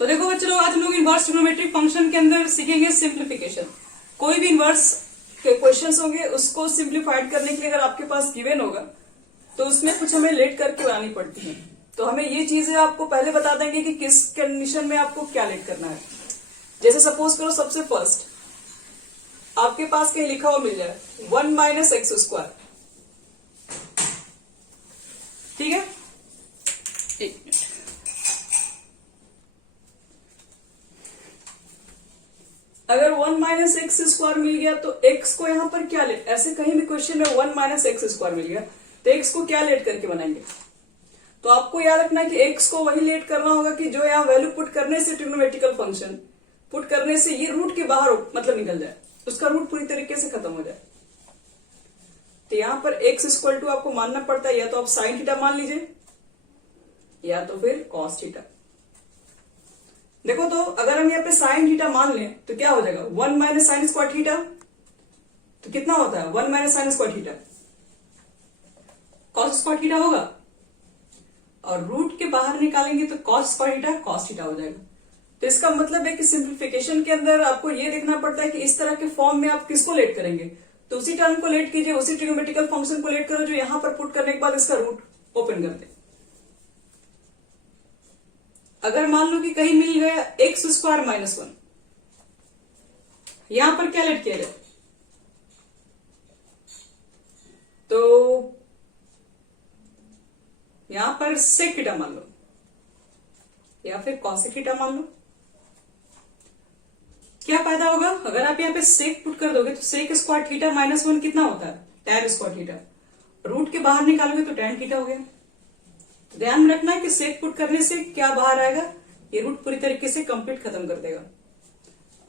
तो देखो बच्चों लोग, आज हम लोग इनवर्स ट्रिग्नोमेट्रिक फंक्शन के अंदर सीखेंगे सिंप्लीफिकेशन। कोई भी इनवर्स के क्वेश्चंस होंगे उसको सिंप्लीफाइड करने के लिए अगर आपके पास गिवन होगा तो उसमें कुछ हमें लेट करके बनानी पड़ती है। तो हमें ये चीजें आपको पहले बता देंगे कि किस कंडीशन में आपको क्या लेट करना है। जैसे सपोज करो, सबसे फर्स्ट आपके पास कहीं लिखा हुआ मिल जाए 1 माइनस एक्स स्क्वायर, ठीक है। एक मिनट, अगर 1 माइनस एक्स स्क्वायर मिल गया तो x को यहां पर क्या लेट, ऐसे कहीं भी क्वेश्चन में 1 माइनस एक्स स्क्वायर मिल गया तो x को क्या लेट करके बनाएंगे। तो आपको याद रखना है कि x को वही लेट करना होगा कि जो यहाँ वैल्यू पुट करने से ट्रिग्नोमेट्रिकल फंक्शन पुट करने से ये रूट के बाहर मतलब निकल जाए, उसका रूट पूरी तरीके से खत्म हो जाए। तो यहां पर x इक्वल टू आपको मानना पड़ता है, या तो आप साइन थीटा मान लीजिए या तो फिर कॉस थीटा। देखो तो अगर हम यहाँ पे साइन थीटा मान लें तो क्या हो जाएगा, 1 माइनस साइन स्क्वायर थीटा, तो कितना होता है 1 minus sine square theta, cos square theta होगा। और रूट के बाहर निकालेंगे तो cos square theta cos theta हो जाएगा। तो इसका मतलब है कि सिंप्लीफिकेशन के अंदर आपको ये देखना पड़ता है कि इस तरह के फॉर्म में आप किसको लेट करेंगे। तो उसी टर्म को लेट कीजिए, उसी ट्रिग्नोमेट्रिकल फंक्शन को लेट करो जो यहां पर पुट करने के बाद इसका रूट ओपन कर दे। अगर मान लो कि कहीं मिल गया एक्स स्क्वायर माइनस 1, यहां पर क्या लेट किया जाए, तो यहां पर सेक थीटा मान लो या फिर कॉसेक थीटा मान लो। क्या फायदा होगा, अगर आप यहाँ पे सेक पुट कर दोगे तो सेक स्क्वायर थीटा माइनस 1 कितना होता है, टैन स्क्वायर थीटा। रूट के बाहर निकालोगे तो टैन थीटा हो गया। तो ध्यान में रखना है कि सेक पुट करने से क्या बाहर आएगा, ये रूट पूरी तरीके से कंप्लीट खत्म कर देगा।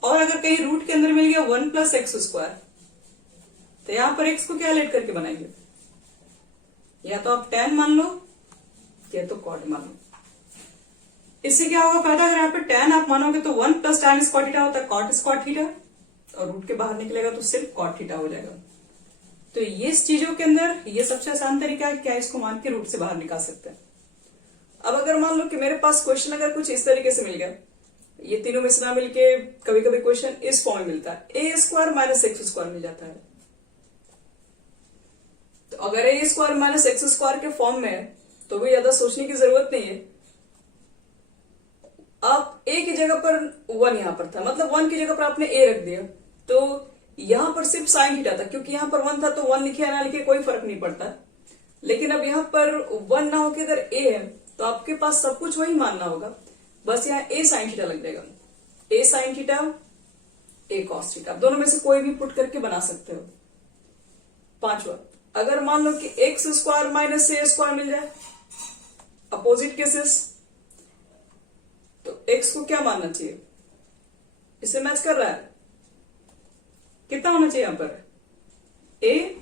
और अगर कहीं रूट के अंदर मिल गया 1 प्लस एक्स स्क्वायर, तो यहां पर एक्स को क्या लेट करके बनाएंगे, या तो आप टैन मान लो या तो कॉट मान लो। इससे क्या होगा फायदा, अगर यहाँ पे टैन आप मानोगे तो 1 प्लस टैन स्क्वायर थीटा होता है कॉट स्क्वायर थीटा, और रूट के बाहर निकलेगा तो सिर्फ कॉट थीटा हो जाएगा। तो ये चीजों के अंदर ये सबसे आसान तरीका है, क्या इसको मान के रूट से बाहर निकाल सकते हैं। अब अगर मान लो कि मेरे पास क्वेश्चन अगर कुछ इस तरीके से मिल गया, ये तीनों में से ना मिलके कभी कभी क्वेश्चन इस फॉर्म में मिलता है, ए स्क्वायर माइनस एक्स स्क्वायर मिल जाता है। तो अगर ए स्क्वायर माइनस एक्स स्क्वायर के फॉर्म में है तो भी ज्यादा सोचने की जरूरत नहीं है। आप ए की जगह पर 1 यहां पर था, मतलब 1 की जगह पर आपने ए रख दिया, तो यहां पर सिर्फ साइन थीटा था, क्योंकि यहां पर 1 था तो 1 लिखे या ना लिखे कोई फर्क नहीं पड़ता। लेकिन अब यहां पर 1 ना होकर अगर ए है तो आपके पास सब कुछ वही मानना होगा, बस यहाँ ए साइन थीटा लग जाएगा। ए साइन थीटा ए कॉस थीटा, दोनों में से कोई भी पुट करके बना सकते हो। पांचवा, अगर मान लो कि x square minus A square मिल जाए, अपोजिट केसेस, तो एक्स को क्या मानना चाहिए, इससे मैच कर रहा है, कितना होना चाहिए यहां पर ए,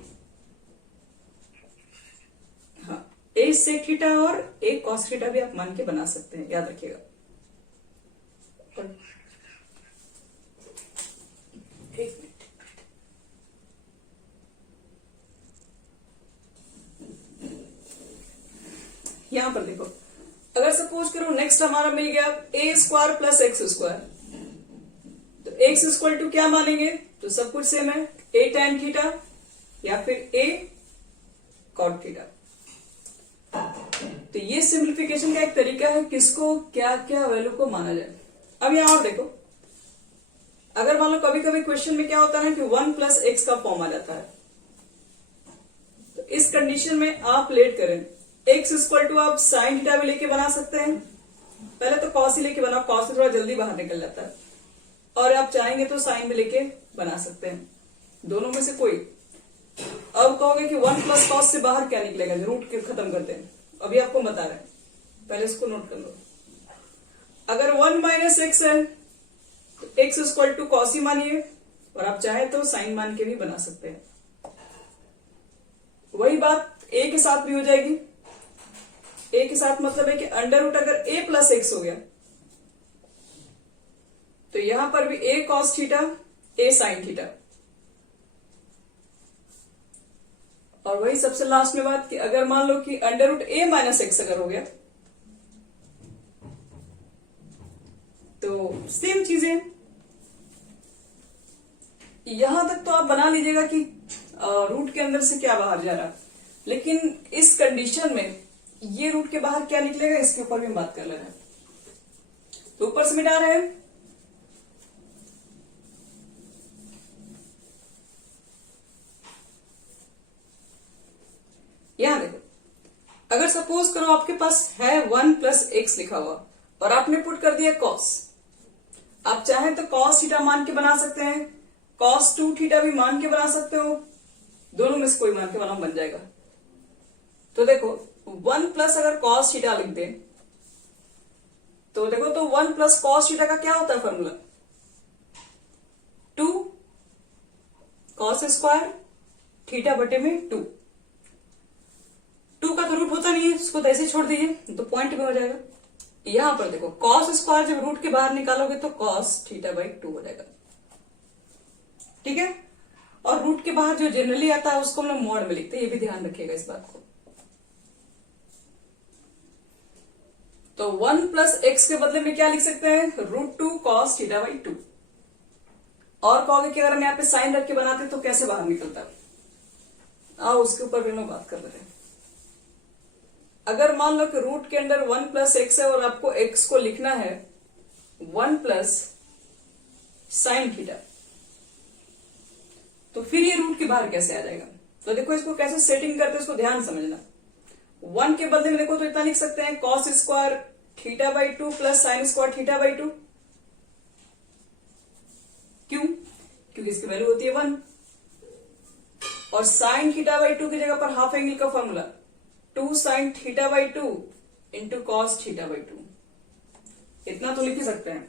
हाँ ए सेक थीटा और ए कॉस थीटा भी आप मान के बना सकते हैं, याद रखिएगा। एक मिनट, यहां पर देखो, अगर सपोज करो नेक्स्ट हमारा मिल गया ए स्क्वायर प्लस एक्स स्क्वायर, तो एक्स इक्वल टू क्या मानेंगे, तो सब कुछ सेम है, ए टैन थीटा या फिर ए कॉट थीटा। तो ये सिंप्लीफिकेशन का एक तरीका है किसको क्या क्या वैल्यू को माना जाए। अब यहां आप देखो, अगर मान लो कभी कभी क्वेश्चन में क्या होता है कि 1 प्लस एक्स का फॉर्म आ जाता है, तो इस कंडीशन में आप लेट करें एक्स इक्वल टू, आप साइन थीटा भी लेके बना सकते हैं, पहले तो कॉस ही लेके बनाओ, कॉस से थोड़ा जल्दी बाहर निकल जाता है, और आप चाहेंगे तो साइन भी लेके बना सकते हैं, दोनों में से कोई। अब कहोगे कि 1 प्लस कॉस से बाहर क्या निकलेगा, रूट के खत्म करते हैं, अभी आपको बता रहे हैं, पहले इसको नोट कर लो। अगर 1 माइनस एक्स है तो एक्स इक्वल टू कॉस ही मानिए, और आप चाहे तो साइन मान के भी बना सकते हैं। वही बात ए के साथ भी हो जाएगी। ए के साथ मतलब है कि अंडर रूट अगर ए प्लस एक्स हो गया तो यहां पर भी ए कॉस थीटा ए साइन थीटा। और वही सबसे लास्ट में बात कि अगर मान लो कि अंडर रूट ए माइनस एक्स अगर हो गया तो सेम चीजें यहां तक तो आप बना लीजिएगा कि रूट के अंदर से क्या बाहर जा रहा है, लेकिन इस कंडीशन में ये रूट के बाहर क्या निकलेगा इसके ऊपर भी हम बात कर ले रहे हैं। तो ऊपर से मिटा रहे हैं, यहां देखो, अगर सपोज करो आपके पास है 1 प्लस एक्स लिखा हुआ और आपने पुट कर दिया कॉस, आप चाहें तो कॉस थीटा मान के बना सकते हैं, कॉस 2 थीटा भी मान के बना सकते हो, दोनों में से कोई मान के बनाओ बन जाएगा। तो देखो 1 प्लस अगर कॉस थीटा लिख दे तो देखो, तो 1 प्लस कॉस थीटा का क्या होता है फॉर्मूला, 2 कॉस स्क्वायर थीटा बटे में 2 का तो रूट होता नहीं है, उसको तो ऐसे छोड़ दीजिए तो पॉइंट में हो जाएगा। यहां पर देखो कॉस स्क्वायर जब रूट के बाहर निकालोगे तो कॉस थीटा बाई 2 हो जाएगा, ठीक है। और रूट के बाहर जो जनरली आता है उसको हम लोग मॉड में लिखते हैं, ये भी ध्यान रखिएगा इस बात को। तो 1 प्लस एक्स के बदले में क्या लिख सकते हैं, √2 कॉस थीटा बाई 2। और कहोगे कि अगर हम यहाँ पे साइन रख के बनाते तो कैसे बाहर निकलता, आओ उसके ऊपर भी हम लोग बात कर रहे हैं। अगर मान लो कि रूट के अंदर 1 प्लस एक्स है और आपको एक्स को लिखना है 1 प्लस साइन थीटा, तो फिर ये रूट के बाहर कैसे आ जाएगा। तो देखो इसको कैसे सेटिंग करते हैं इसको ध्यान समझना। 1 के बदले में देखो तो इतना लिख सकते हैं cos square theta by 2 plus sine square theta by 2। क्यों, क्योंकि इसकी वैल्यू होती है 1। और साइन थीटा बाई 2 की जगह पर हाफ एंगल का formula 2 sine theta by 2 into cos theta by 2, इतना तो लिख ही सकते हैं।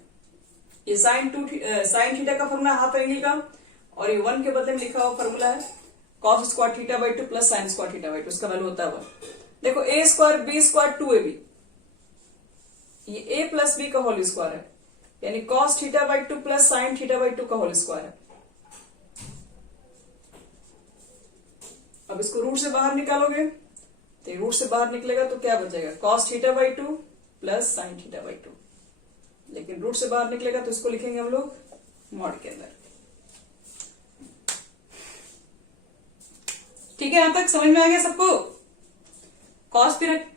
ये साइन थीटा का फॉर्मूला हाफ एंगल का, और ये 1 के बदले में लिखा हुआ फॉर्मूला है cos square theta by 2 plus sine square theta by 2, उसका वैल्यू होता है 1। देखो ए स्क्वायर बी स्क्वायर 2ab, ये a प्लस बी का होल स्क्वायर है, यानी cos theta by 2 plus sine theta by 2 का होल स्क्वायर है। अब इसको रूट से बाहर निकालोगे तो रूट से बाहर निकलेगा तो क्या बचेगा, cos theta by 2 plus sine theta by 2। लेकिन रूट से बाहर निकलेगा तो इसको लिखेंगे हम लोग मॉड के अंदर। ठीक है, यहां तक समझ में आ गया सबको। कॉस फिर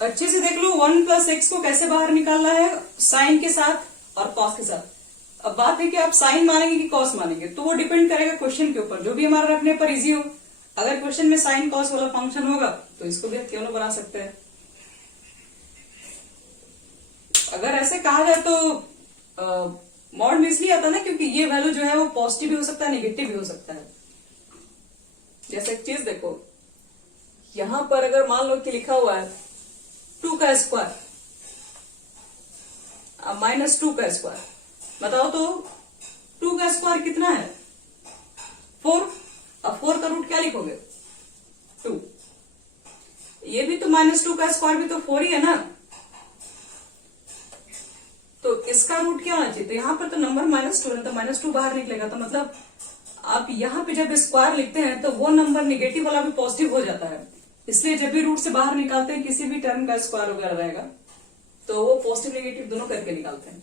अच्छे से देख लो 1 प्लस एक्स को कैसे बाहर निकालना है, साइन के साथ और कॉस के साथ। अब बात है कि आप साइन मानेंगे कि कॉस मानेंगे, तो वो डिपेंड करेगा क्वेश्चन के ऊपर, जो भी हमारा रखने पर इजी हो। अगर क्वेश्चन में साइन कॉस वाला फंक्शन होगा तो इसको भी क्यों ना बना सकते हैं। अगर ऐसे कहा जाए तो मॉड में इसलिए आता है ना क्योंकि ये वैल्यू जो है वो पॉजिटिव भी हो सकता है, नेगेटिव भी हो सकता है। जैसे एक चीज देखो, यहां पर अगर मान लो कि लिखा हुआ है 2 का स्क्वायर माइनस 2 का स्क्वायर, बताओ तो 2 का स्क्वायर कितना है, 4। अब 4 का रूट क्या लिखोगे, 2। ये भी तो माइनस 2 का स्क्वायर भी तो 4 ही है ना, तो इसका रूट क्या होना चाहिए। तो यहां पर तो नंबर -2 है, तो -2 बाहर निकलेगा। तो मतलब आप यहां पे जब स्क्वायर लिखते हैं तो वो नंबर निगेटिव वाला भी पॉजिटिव हो जाता है। इसलिए जब भी रूट से बाहर निकालते हैं किसी भी टर्म का स्क्वायर वगैरह रहेगा तो वो पॉजिटिव नेगेटिव दोनों करके निकालते हैं।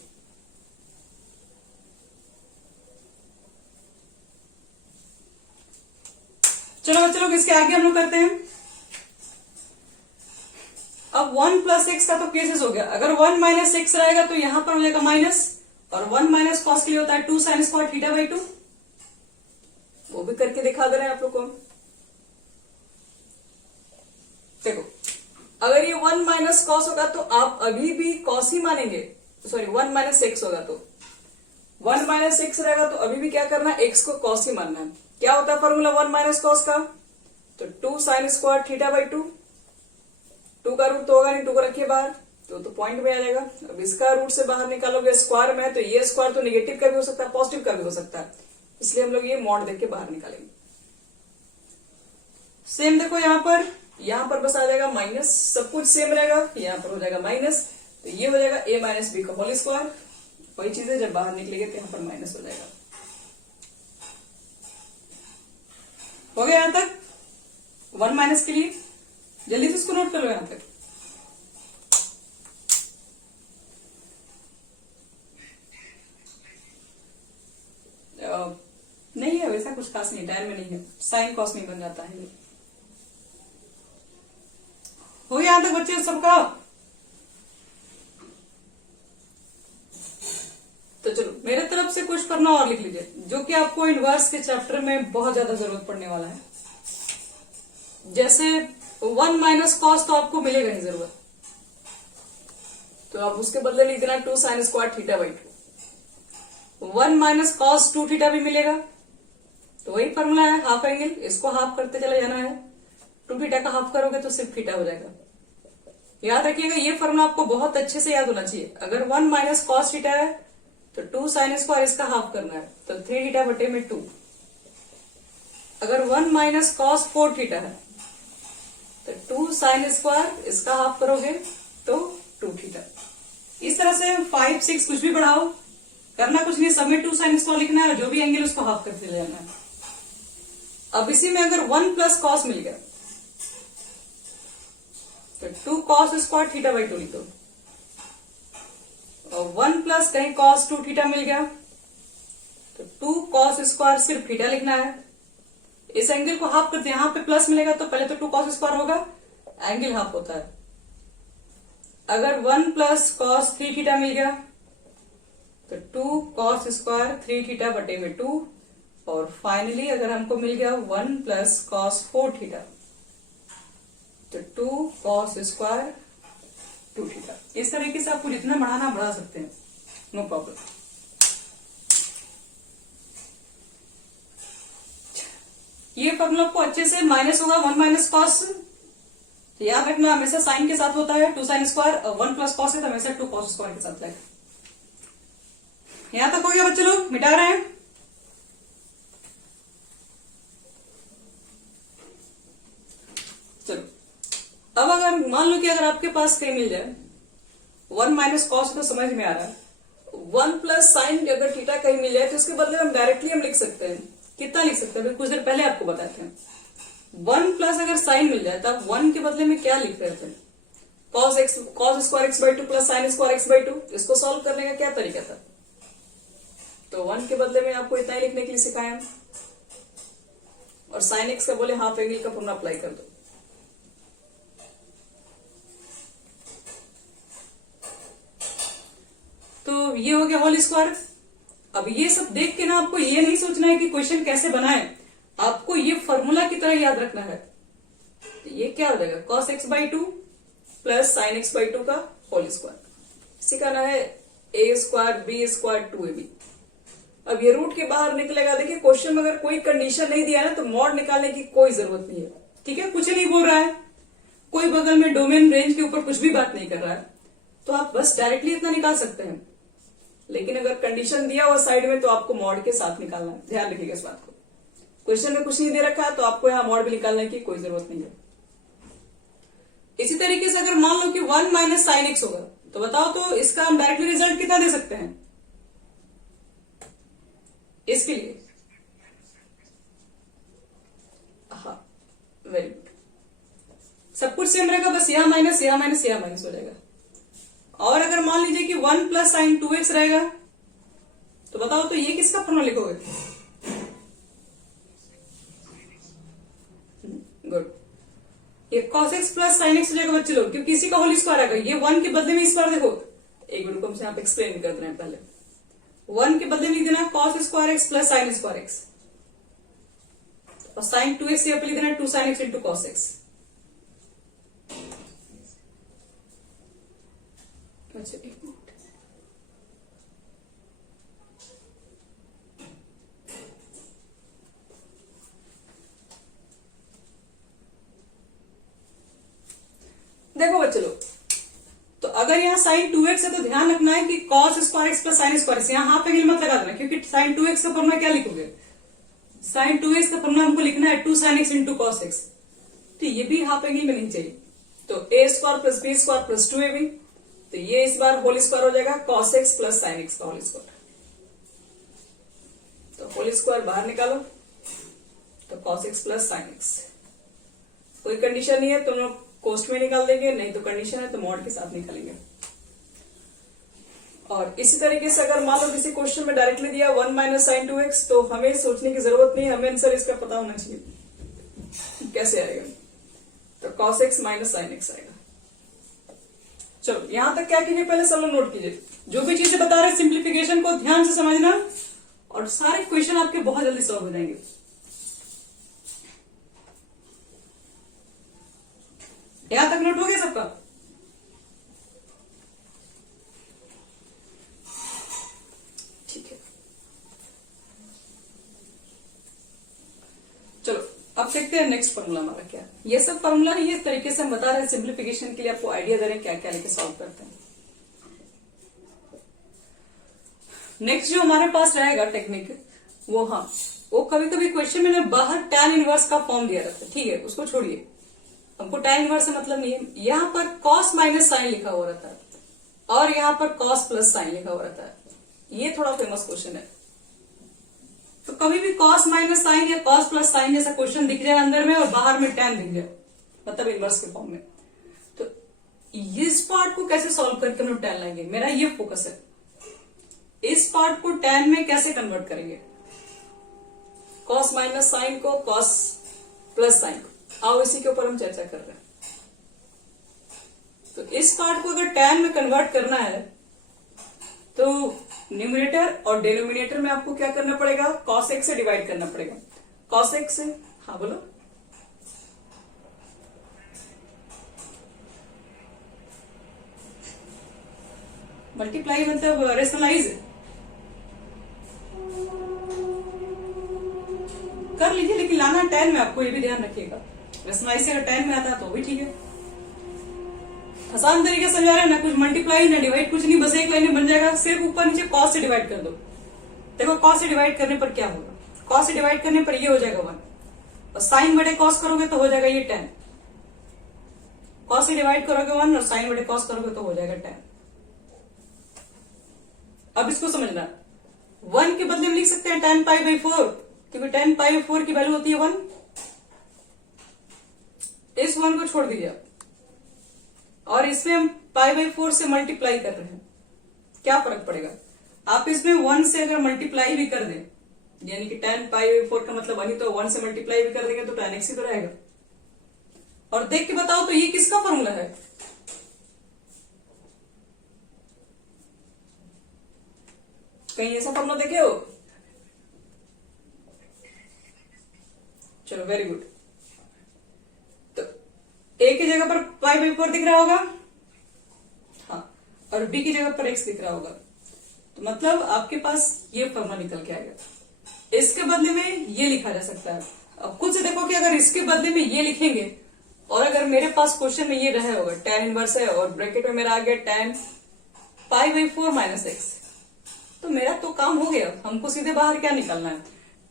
चलो बच्चों लोग इसके आगे हम लोग करते हैं। अब 1 प्लस एक्स का तो केसेस हो गया। अगर 1 माइनस एक्स रहेगा तो यहां पर हो जाएगा माइनस, और 1 माइनस कॉस के लिए होता है 2 साइन स्क्वायर थीटा बाई 2। वो भी करके दिखा दे रहे हैं आप लोग को। देखो अगर ये 1 माइनस कॉस होगा तो आप अभी भी कॉस ही मानेंगे, सॉरी 1 माइनस एक्स होगा तो 1 माइनस एक्स रहेगा तो अभी भी क्या करना है, एक्स को कॉस ही मानना है। क्या होता है फॉर्मूला 1 माइनस कॉस का, तो 2 साइन स्क्वायर थीटा बाई 2। 2 का रूट तो होगा नहीं, 2 को रखिए बाहर तो पॉइंट में आ जाएगा। अब इसका रूट से बाहर निकालोगे स्क्वायर में, तो ये स्क्वायर तो नेगेटिव का भी हो सकता है पॉजिटिव का भी हो सकता है, इसलिए हम लोग ये मॉड देख के बाहर निकालेंगे। सेम देखो यहां पर बस आ जाएगा माइनस, सब कुछ सेम रहेगा, यहां पर हो जाएगा माइनस, तो ये हो जाएगा a माइनस बी का होल स्क्वायर। वही चीज है जब बाहर निकलेंगे तो यहां पर माइनस हो जाएगा। हो गया यहां तक 1 माइनस के लिए? जल्दी से इसको नोट कर लो यहां तक। नहीं है वैसा कुछ खास नहीं, टाइम में नहीं है, साइन कॉस नहीं बन जाता है। हो गया यहां तक बच्चे सबका? तो चलो मेरे तरफ से कुछ करना और लिख लीजिए, जो कि आपको इनवर्स के चैप्टर में बहुत ज्यादा जरूरत पड़ने वाला है। जैसे 1 माइनस कॉस तो आपको मिलेगा नहीं जरूरत, तो आप उसके बदले लिख देना 2 sine square theta by 2। 1 minus cos 2 theta भी मिलेगा, तो वही फॉर्मूला है हाफ एंगल, इसको हाफ करते चले जाना है। 2 थीटा का हाफ करोगे तो सिर्फ थीटा हो जाएगा। याद रखिएगा ये फॉर्मूला आपको बहुत अच्छे से याद होना चाहिए। अगर 1 माइनस कॉस थीटा है तो 2 साइन स्क्वायर इसका हाफ करना है, तो 3 थीटा बटे में 2। अगर 1 माइनस कॉस 4 थीटा है तो 2 साइन स्क्वायर इसका हाफ करोगे तो 2 थीटा। इस तरह से 5, 6 कुछ भी बढ़ाओ, करना कुछ नहीं, सब में 2 साइन स्क्वायर लिखना है, जो भी एंगल उसको हाफ करते जाना है। अब इसी में अगर 1 प्लस कॉस मिल गया तो 2 कॉस स्क्वायर थीटा बाई 2 लिख दो, और 1 प्लस कहीं कॉस 2 थीटा मिल गया तो 2 कॉस स्क्वायर सिर्फ थीटा लिखना है। इस एंगल को हाफ करते हैं, यहां पे प्लस मिलेगा तो पहले तो 2 कॉस स्क्वायर होगा, एंगल हाफ होता है। अगर 1 प्लस कॉस 3 थीटा मिल गया तो 2 कॉस स्क्वायर 3 थीटा बटे में 2, और फाइनली अगर हमको मिल गया 1 प्लस कॉस 4 थीटा तो 2 कॉस स्क्वायर 2 थीटा। इस तरीके से आपको जितना बढ़ाना बढ़ा सकते हैं, नो प्रॉब्लम। ये फॉर्मूला आपको अच्छे से माइनस होगा 1 माइनस कॉस, याद रखना हमेशा साइन के साथ होता है 2 साइन स्क्वायर, और 1 प्लस कॉस है तो हमेशा 2 कॉस स्क्वायर के साथ रहेगा। यहां तक हो गया बच्चे, लोग मिटा रहे हैं। चलो अब अगर मान लो कि अगर आपके पास कहीं मिल जाए 1 माइनस कॉस, तो समझ में आ रहा है 1 प्लस साइन अगर थीटा कहीं मिल जाए तो उसके बदले हम डायरेक्टली हम लिख सकते हैं। कितना लिख सकते हैं कुछ देर पहले आपको बताते हैं। 1 प्लस अगर साइन मिल जाए तो आप 1 के बदले में क्या लिख रहे थे? Cos square x by 2 plus sine square x by 2। इसको सॉल्व करने का क्या तरीका था? तो 1 के बदले में आपको इतना ही लिखने के लिए सिखाया हम, और साइन एक्स का बोले हाफ एंगल का फॉर्मूला अप्लाई कर दो। तो ये हो गया होल स्क्वायर। अब ये सब देख के ना आपको ये नहीं सोचना है कि क्वेश्चन कैसे बनाए, आपको ये फॉर्मूला की तरह याद रखना है। तो ये क्या हो जाएगा? Cos x by 2 plus sine x by 2 का होल स्क्वायर। इसी का ना है ए स्क्वायर बी स्क्वायर 2ab। अब ये रूट के बाहर निकलेगा। देखिए क्वेश्चन में अगर कोई कंडीशन नहीं दिया ना तो मॉड निकालने की कोई जरूरत नहीं है, ठीक है? कुछ नहीं बोल रहा है, कोई बगल में डोमेन रेंज के ऊपर कुछ भी बात नहीं कर रहा है, तो आप बस डायरेक्टली इतना निकाल सकते हैं। लेकिन अगर कंडीशन दिया हुआ साइड में तो आपको मॉड के साथ निकालना है, ध्यान रखिएगा इस बात को। क्वेश्चन में कुछ नहीं दे रखा है तो आपको यहाँ मॉड भी निकालने की कोई जरूरत नहीं है। इसी तरीके से अगर मान लो कि 1 माइनस साइन एक्स होगा तो बताओ तो इसका हम डायरेक्टली रिजल्ट कितना दे सकते हैं इसके लिए? हाँ, वेरी गुड। सब कुछ सेम रहेगा, बस यहां माइनस यहां माइनस यहां माइनस हो जाएगा। और अगर मान लीजिए कि 1 प्लस साइन 2x रहेगा तो बताओ तो ये किसका फॉर्मूला लिखोगे? गुड। ये cos x plus sine x हो जाएगा बच्चे लोग, क्योंकि इसी का होल स्क्वायर आएगा। ये 1 के बदले में इस बार देखो, एक मिनट को हमसे आप एक्सप्लेन कर रहे हैं। पहले 1 के बदले में लिख देना cos square x plus sine square x, और साइन 2x यहाँ पे लिख देना 2 sine x into cos x. अच्छा एक मिनट, देखो बच्चे लोग, तो अगर यहाँ साइन 2x है तो ध्यान रखना है कि cos square x plus sine square x, यहाँ हाफ एंगल मत लगा देना, क्योंकि साइन 2x का फॉर्मूला क्या लिखोगे? साइन 2x का फॉर्मूला हमको लिखना है 2 sine x into cos x, तो ये भी हाफ एंगल में नहीं चाहिए। तो a square plus b square plus 2ab, तो ये इस बार होल स्क्वायर हो जाएगा cos x plus sine x का होल स्क्वायर। तो होल स्क्वायर बाहर निकालो तो तो cos x plus sin x। कोई कंडीशन नहीं है तो हम लोग कोस्ट में निकाल देंगे, नहीं तो कंडीशन है तो मॉड के साथ निकालेंगे। और इसी तरीके से अगर मान लो किसी क्वेश्चन में डायरेक्टली दिया 1 माइनस साइन 2x, तो हमें सोचने की जरूरत नहीं, हमें आंसर इसका पता होना चाहिए कैसे आएगा। तो cos x minus sine x आएगा। चलो यहां तक क्या कीजिए, पहले सब लोग नोट कीजिए, जो भी चीजें बता रहे सिंप्लीफिकेशन को ध्यान से समझना और सारे क्वेश्चन आपके बहुत जल्दी सॉल्व हो जाएंगे। यहां तक नोट हो गया सबका? ठीक है, चलो अब देखते हैं नेक्स्ट फॉर्मूला हमारा क्या। ये सब फॉर्मूला ये तरीके से हम बता रहे हैं सिंप्लीफिकेशन के लिए, आपको आइडिया दे रहे हैं क्या क्या लेके सॉल्व करते हैं। नेक्स्ट जो हमारे पास रहेगा टेक्निक वो कभी कभी क्वेश्चन में ना बाहर tan इनवर्स का फॉर्म दिया रहता है, ठीक है, उसको छोड़िए, हमको tan इनवर्स से मतलब नहीं है। यहाँ पर cos माइनस साइन लिखा हुआ रहता है और यहाँ पर cos प्लस साइन लिखा हुआ रहता है। ये थोड़ा फेमस क्वेश्चन है, तो कभी भी cos माइनस साइन या cos प्लस साइन जैसा क्वेश्चन दिख जाए अंदर में और बाहर में tan दिख जाए, मतलब इनवर्स के फॉर्म में, तो इस पार्ट को कैसे सॉल्व करके हम tan लाएंगे, मेरा ये फोकस है। इस पार्ट को tan में कैसे कन्वर्ट करेंगे, cos माइनस साइन को cos प्लस साइन को, आओ इसी के ऊपर हम चर्चा कर रहे हैं। तो इस पार्ट को अगर tan में कन्वर्ट करना है तो न्यूमरेटर और डिनोमिनेटर में आपको क्या करना पड़ेगा, cos x से डिवाइड करना पड़ेगा। cos x से, हाँ बोलो, मल्टीप्लाई मतलब रेशनलाइज कर लीजिए, लेकिन लाना tan में, आपको ये भी ध्यान रखिएगा। रेशनलाइज से अगर tan में आता है तो भी ठीक है। आसान तरीके से समझा रहे हैं ना, कुछ मल्टीप्लाई ना डिवाइड कुछ नहीं, बस एक लाइन में बन जाएगा, सिर्फ ऊपर नीचे cos से डिवाइड कर दो। देखो cos से डिवाइड करने पर क्या होगा, cos से डिवाइड करने पर ये हो जाएगा 1 और साइन बटे cos करोगे तो हो जाएगा ये tan। cos से डिवाइड करोगे 1 और साइन बटे cos करोगे तो हो जाएगा tan। अब इसको समझना, 1 के बदले में लिख सकते हैं tan पाई बाई 4, क्योंकि tan पाई बाई 4 की वैल्यू होती है 1। इस 1 को छोड़ दीजिए आप, और इसमें हम पाई बाई 4 से मल्टीप्लाई कर रहे हैं, क्या फर्क पड़ेगा, आप इसमें 1 से अगर मल्टीप्लाई भी कर दें, यानी कि tan पाई बाई 4 का मतलब वही, तो 1 से मल्टीप्लाई भी कर देंगे तो tan x ही तो रहेगा। और देख के बताओ तो ये किसका फॉर्मूला है, कहीं ऐसा फॉर्मूला देखे हो? चलो वेरी गुड। तो a की जगह पर पाई बाई 4 दिख रहा होगा, हाँ, और b की जगह पर x दिख रहा होगा, तो मतलब आपके पास ये फॉर्मूला निकल के आएगा। इसके बदले में ये लिखा जा सकता है। अब खुद से देखो कि अगर इसके बदले में ये लिखेंगे और अगर मेरे पास क्वेश्चन में ये रहा होगा tan इनवर्स है और ब्रैकेट में मेरा आ गया tan pi by 4 minus x, तो मेरा तो काम हो गया। हमको सीधे बाहर क्या निकालना है,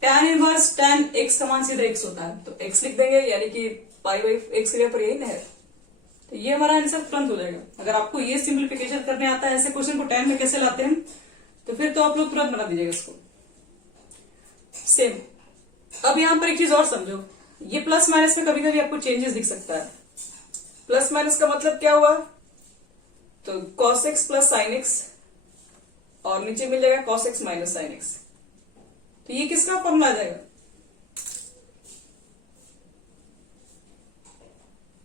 tan इनवर्स tan x का मान सीधे x होता है, तो x लिख देंगे, यानी कि पाई बाई x के पर यही ना है, तो ये हमारा आंसर तुरंत हो जाएगा। अगर आपको ये सिंप्लीफिकेशन करने आता है, ऐसे क्वेश्चन को tan में कैसे लाते हैं, तो फिर तो आप लोग तुरंत बना दीजिएगा इसको। सेम अब यहां पर एक चीज और समझो, ये प्लस माइनस में कभी कभी आपको चेंजेस दिख सकता है। प्लस माइनस का मतलब क्या हुआ, तो cos x plus sin x और नीचे मिल जाएगा cos x minus sin x, तो ये किसका फॉर्मूला आ जाएगा,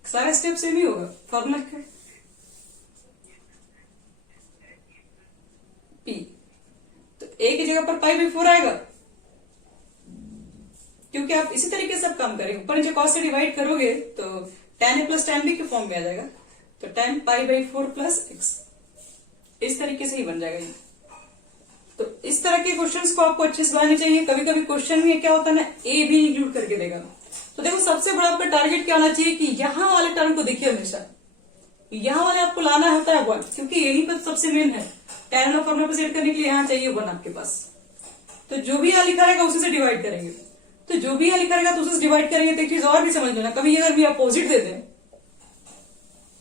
सारे स्टेप सेम ही होगा फॉर्मूला का। p तो a की जगह पर पाई बाई 4 आएगा, क्योंकि आप इसी तरीके से आप काम करेंगे, ऊपर नीचे cos से डिवाइड करोगे तो tan a plus tan b के फॉर्म में आ जाएगा, तो tan pi by 4 plus x, इस तरीके से ही बन जाएगा ये। तो इस तरह के क्वेश्चंस को आपको अच्छे से बनाने चाहिए। कभी कभी क्वेश्चन में क्या होता है ना, ए भी इंक्लूड करके देगा, तो देखो सबसे बड़ा आपका टारगेट क्या होना चाहिए कि यहां वाले टर्म को देखिए हमेशा, यहां वाले आपको लाना होता है 1, क्योंकि यही पर सबसे मेन है। tan और फॉर्मूला पे सेट करने के लिए यहाँ चाहिए 1 आपके पास, तो जो भी यहाँ लिखा रहेगा उसी से डिवाइड करेंगे, तो जो भी यहाँ लिखा रहेगा तो उसी से डिवाइड करेंगे। तो एक चीज और भी समझ लेना, कभी अगर भी अपोजिट दे दें,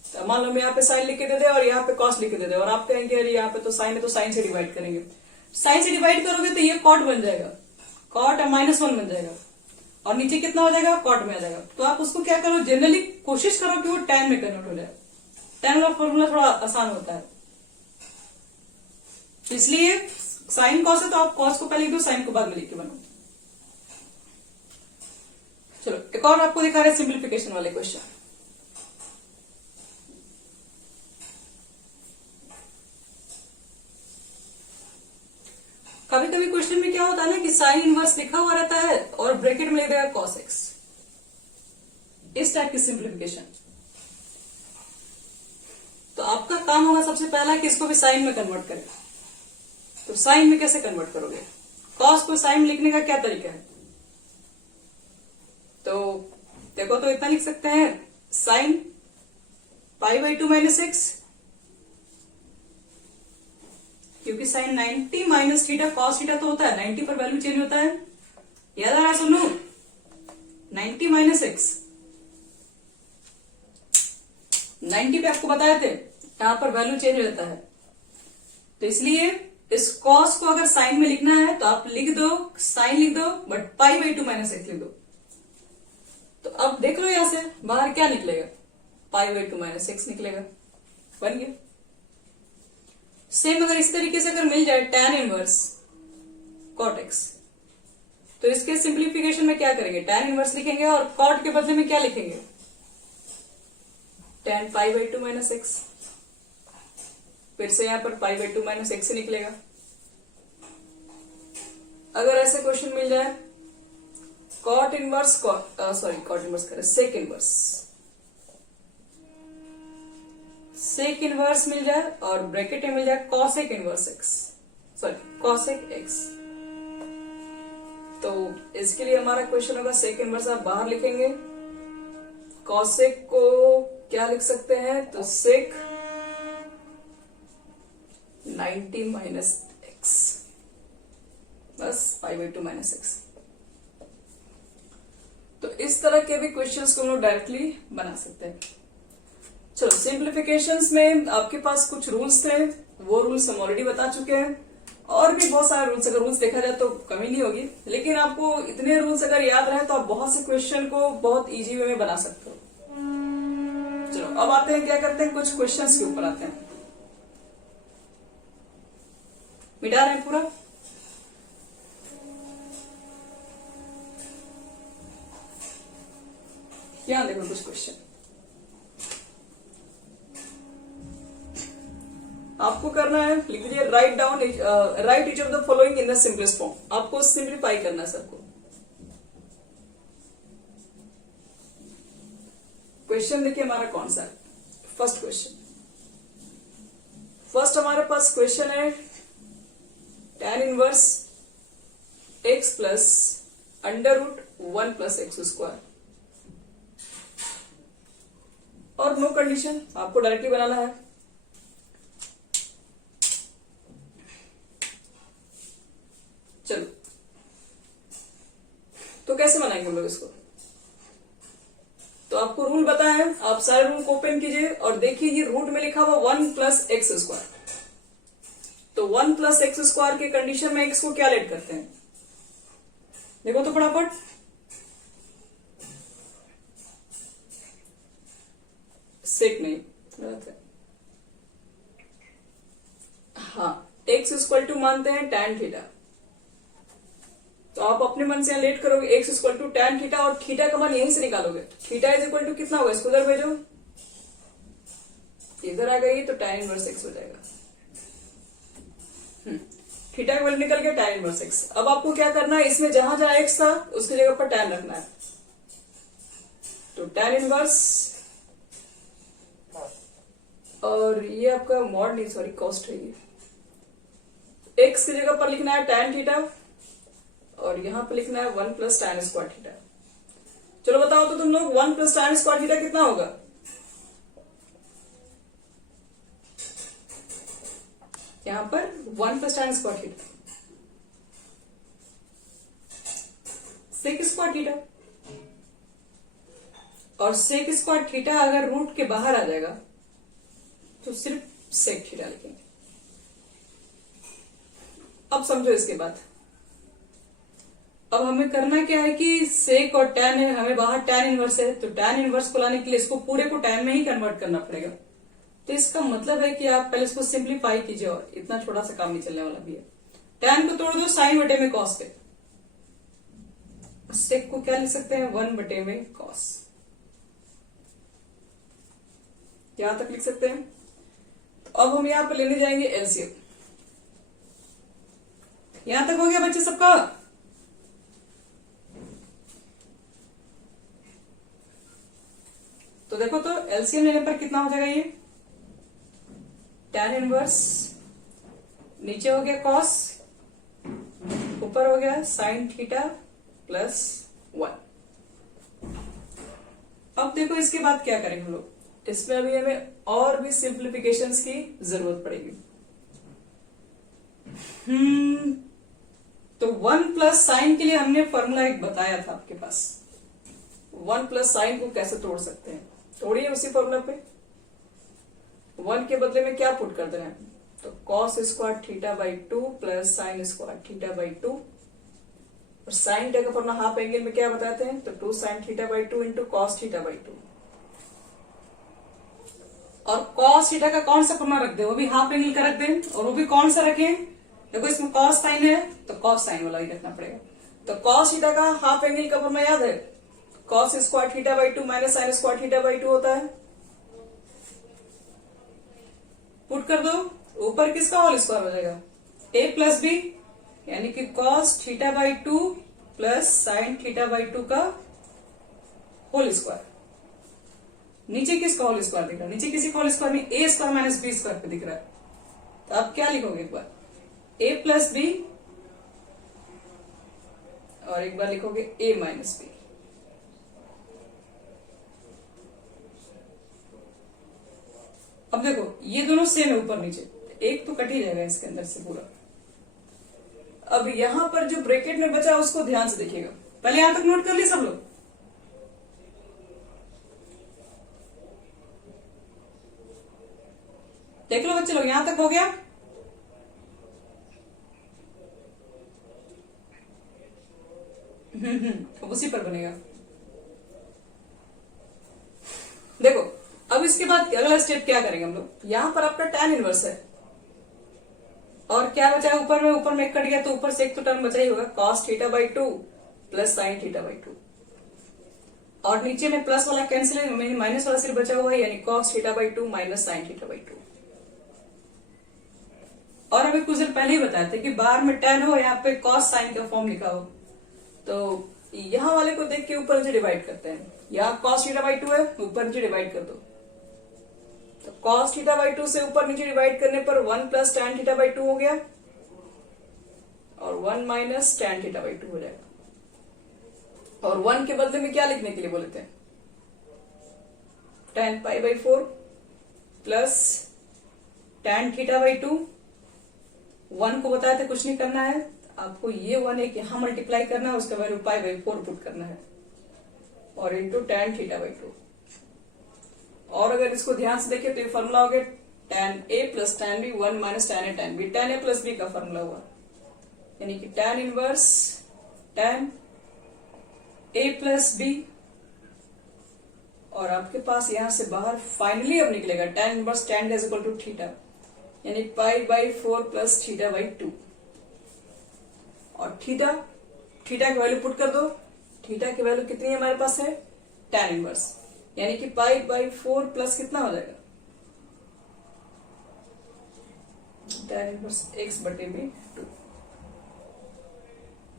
तो मान लो मैं यहाँ पे साइन लिख के दे दे और यहाँ पे कॉस लिख के दे दे, और आप कहेंगे अरे यहाँ पे तो साइन है तो साइन से डिवाइड करेंगे, साइन से डिवाइड करोगे तो ये कॉट बन जाएगा, कॉट -1 बन जाएगा, और नीचे कितना हो जाएगा, कॉट में आ जाएगा। तो आप उसको क्या करो, जनरली कोशिश करो कि वो tan में कन्वर्ट हो जाए। tan वाला फॉर्मूला थोड़ा आसान होता है, इसलिए साइन कॉस है तो आप कॉस को पहले लिख दो, साइन को बाद में लिख के बनो। चलो एक और आपको दिखा रहे हैं सिंप्लीफिकेशन वाले क्वेश्चन। कभी कभी क्वेश्चन में क्या होता है ना कि साइन इनवर्स लिखा हुआ रहता है और ब्रैकेट में लिख देगा कॉस एक्स, इस टाइप की सिंप्लीफिकेशन। तो आपका काम होगा सबसे पहला कि इसको भी साइन में कन्वर्ट करें। तो साइन में कैसे कन्वर्ट करोगे, कॉस को साइन में लिखने का क्या तरीका है? तो देखो, तो इतना लिख सकते हैं, साइन π/2 माइनस एक्स, क्योंकि sine 90 minus theta cos theta तो होता है, 90 पर वैल्यू चेंज होता है, याद आ रहा है सुनो, 90 माइनस एक्स, 90 पे आपको बताए थे यहां पर वैल्यू चेंज हो जाता है। तो इसलिए इस कॉस को अगर साइन में लिखना है तो आप लिख दो, साइन लिख दो, बट π/2 माइनस एक्स लिख दो। तो अब देख लो यहां से बाहर क्या निकलेगा, π/2 माइनस एक्स निकलेगा, बन गया। सेम अगर इस तरीके से अगर मिल जाए tan इनवर्स cot x, तो इसके सिंप्लीफिकेशन में क्या करेंगे, tan इनवर्स लिखेंगे और cot के बदले में क्या लिखेंगे, tan π/2 माइनस एक्स। फिर से यहां पर π/2 माइनस एक्स ही निकलेगा। अगर ऐसे क्वेश्चन मिल जाए cot इनवर्स cot इनवर्स करें sec इनवर्स, सेक इनवर्स मिल जाए और ब्रैकेट में मिल जाए cosec inverse x, sorry cosec x, तो इसके लिए हमारा क्वेश्चन होगा सेक इनवर्स आप बाहर लिखेंगे, कॉसेक को क्या लिख सकते हैं, तो सेक 90 माइनस एक्स, बस π/2 माइनस एक्स। तो इस तरह के भी क्वेश्चंस को हम लोग डायरेक्टली बना सकते हैं। चलो सिंप्लीफिकेशंस में आपके पास कुछ रूल्स थे, वो रूल्स हम ऑलरेडी बता चुके हैं, और भी बहुत सारे रूल्स, अगर रूल्स देखा जाए तो कमी नहीं होगी, लेकिन आपको इतने रूल्स अगर याद रहे तो आप बहुत से क्वेश्चन को बहुत इजी वे में बना सकते हो। चलो अब आते हैं, क्या करते हैं, कुछ क्वेश्चंस के ऊपर आते हैं। मिटा रहे हैं पूरा, यहाँ देखो कुछ क्वेश्चन आपको करना है, लिख दीजिए write down, right each of the following in the simplest form. आपको सिंप्लीफाई करना है सबको। क्वेश्चन देखिए हमारा कौन सा है, फर्स्ट क्वेश्चन। फर्स्ट हमारे पास क्वेश्चन है tan inverse x plus √1 plus x square, और नो कंडीशन, आपको डायरेक्टली बनाना है। चलो तो कैसे बनाएंगे हम लोग इसको, तो आपको रूल बताया है, आप सारे रूल को ओपन कीजिए और देखिए ये रूट में लिखा हुआ 1 प्लस एक्स स्क्वायर, तो 1 प्लस एक्स स्क्वायर के कंडीशन में एक्स को क्या लेट करते हैं, देखो तो फटाफट, सेक नहीं गलत है, हाँ एक्स इक्वल टू मानते हैं tan थीटा, तो आप अपने मन से लेट करोगे x equal to tan theta और थीटा का मान यहीं से निकालोगे, थीटा इज इक्वल टू कितना होगा, इसको उधर भेजो, इधर आ गई तो tan इनवर्स एक्स हो जाएगा, थीटा का वैल्यू निकल गया tan इनवर्स एक्स। अब आपको क्या करना है, इसमें जहां जहां एक्स था उसकी जगह पर tan रखना है, तो tan इनवर्स, और ये आपका मॉड नहीं सॉरी कॉस्ट है, ये एक्स की जगह पर लिखना है tan थीटा और यहां पर लिखना है 1 प्लस tan स्क्वायर थीटा। चलो बताओ तो तुम लोग 1 प्लस tan स्क्वायर थीटा कितना होगा, यहां पर 1 plus tan square theta, sec square theta, और सेक स्क्वायर थीटा अगर रूट के बाहर आ जाएगा तो सिर्फ सेक थीटा लिखेंगे। अब समझो इसके बाद अब हमें करना क्या है कि सेक और टैन है, हमें बाहर टैन इनवर्स है, तो टैन इनवर्स को लाने के लिए इसको पूरे को टैन में ही कन्वर्ट करना पड़ेगा। तो इसका मतलब है कि आप पहले इसको सिंप्लीफाई कीजिए, और इतना छोटा सा काम नहीं चलने वाला भी है। टैन को तोड़ दो साइन बटे में कॉस के, सेक को क्या लिख सकते हैं 1 बटे में कॉस, यहां तक लिख सकते हैं। तो अब हम यहां पर लेने जाएंगे एलसीएम। यहां तक हो गया बच्चे सबका? तो देखो, तो एलसीएम लेने पर कितना हो जाएगा ये टैन इनवर्स, नीचे हो गया कॉस, ऊपर हो गया साइन थीटा प्लस 1। अब देखो इसके बाद क्या करेंगे हम लोग, इसमें अभी हमें और भी सिंप्लीफिकेशंस की जरूरत पड़ेगी। तो 1 प्लस साइन के लिए हमने फॉर्मूला एक बताया था आपके पास, 1 प्लस साइन को कैसे तोड़ सकते हैं, तोड़िए उसी फॉर्मूला पे। 1 के बदले में क्या पुट कर देना है, तो cos square theta by 2 plus sine square theta by 2, और साइन थीटा का फॉर्मूला हाफ एंगल में क्या बताते हैं, तो 2 sine theta by 2 into cos theta by 2। और कॉस थीटा का कौन सा फॉर्मूला रख दे, वो भी हाफ एंगल का रख दें, और वो भी कौन सा रखें, देखो इसमें कॉस साइन है तो कॉस साइन वाला ही रखना पड़ेगा। तो कॉस थीटा का हाफ एंगल का फॉर्मूला याद है, cos square theta by 2 minus sine square theta by 2 होता है। पुट कर दो, ऊपर किसका होल स्क्वायर हो जाएगा, a प्लस बी, यानी कि cos theta by 2 plus sine theta by 2 का होल स्क्वायर। नीचे किसका होल स्क्वायर दिख रहा है, नीचे किसी का होल स्क्वायर नहीं, a square minus b square पे दिख रहा है। तो आप क्या लिखोगे, एक बार a प्लस बी और एक बार लिखोगे a माइनस बी। अब देखो ये दोनों सेम है ऊपर नीचे, एक तो कट ही जाएगा इसके अंदर से पूरा। अब यहां पर जो ब्रैकेट में बचा उसको ध्यान से देखिएगा, पहले यहां तक नोट कर लिए सब लोग। देख लो बच्चे लोग, यहां तक हो गया। अब उसी पर बनेगा। देखो अब इसके बाद अगला स्टेप क्या करेंगे हम लोग, यहां पर आपका टैन इनवर्स है, और क्या बचा है ऊपर में एक कट गया, तो ऊपर से एक तो टर्म बचा ही होगा, cos theta by 2 plus sine theta by 2, और नीचे में प्लस वाला कैंसिल है, माइनस वाला सिर्फ बचा हुआ है, यानी cos theta by 2 minus sine theta by 2। और अभी कुछ देर पहले ही बताया था कि बाहर में टैन हो, यहाँ पे कॉस साइन का फॉर्म लिखा हो, तो यहां वाले को देख के ऊपर नीचे डिवाइड करते हैं। यहाँ कॉस थीटा बाई 2 है, ऊपर नीचे डिवाइड कर दो, तो कॉस थीटा बाई 2 से ऊपर नीचे डिवाइड करने पर 1 प्लस टैन थीटा बाई 2 हो गया, और 1 माइनस टैन थीटा बाई 2 हो जाएगा। और 1 के बदले में क्या लिखने के लिए बोले थे, tan pi by 4 plus tan theta by 2। 1 को बताया था कुछ नहीं करना है आपको, ये 1 एक यहां मल्टीप्लाई करना है, उसका वैल्यू पाई बाई 4 पुट करना है, और इंटू टैन थीटा बाई 2। और अगर इसको ध्यान से देखें तो ये फॉर्मूला हो गया tan A plus tan B 1 minus tan A tan B, tan A plus B का फॉर्मूला हुआ, यानी कि tan inverse tan A plus B, और आपके पास यहां से बाहर फाइनली अब निकलेगा tan inverse tan is equal to theta, यानी pi by 4 plus theta by 2। और थीटा की वैल्यू पुट कर दो, थीटा की वैल्यू कितनी है हमारे पास है टैन इनवर्स, यानी कि पाई बाई 4 प्लस कितना हो जाएगा टैन इनवर्स एक्स बटे में 2।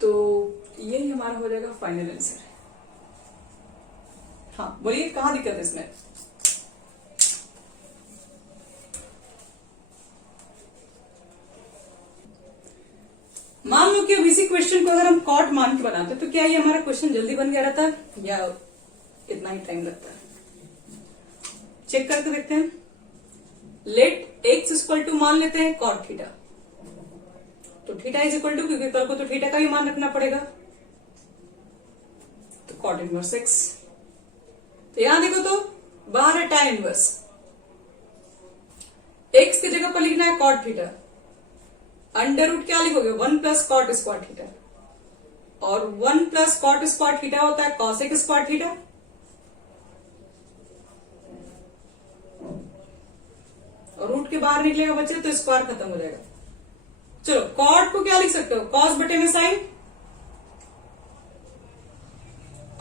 तो यही हमारा हो जाएगा फाइनल आंसर। हाँ बोलिए कहां दिक्कत है इसमें, मान लो कि अब इसी क्वेश्चन को अगर हम कॉट मान के बनाते तो क्या ये हमारा क्वेश्चन जल्दी बन गया रहता है या इतना ही टाइम लगता है, चेक करके देखते हैं। लेट एक्स इक्वल टू मान लेते हैं कॉट थीटा, तो थीटा इज इक्वल टू, क्योंकि कल को तो थीटा का भी मान रखना पड़ेगा, तो कॉट इनवर्स एक्स। तो यहां देखो तो बाहर है टैन इनवर्स, एक्स की जगह पर लिखना है कॉट थीटा, अंडर रूट क्या लिखोगे 1 प्लस कॉट स्क्वायर थीटा, और 1 प्लस कॉट स्क्वायर थीटा होता है कॉसेक स्क्वायर थीटा। और रूट के बाहर निकलेगा बच्चे तो स्क्वायर खत्म हो जाएगा। चलो कॉट को क्या लिख सकते हो, कॉस बटे में साइन,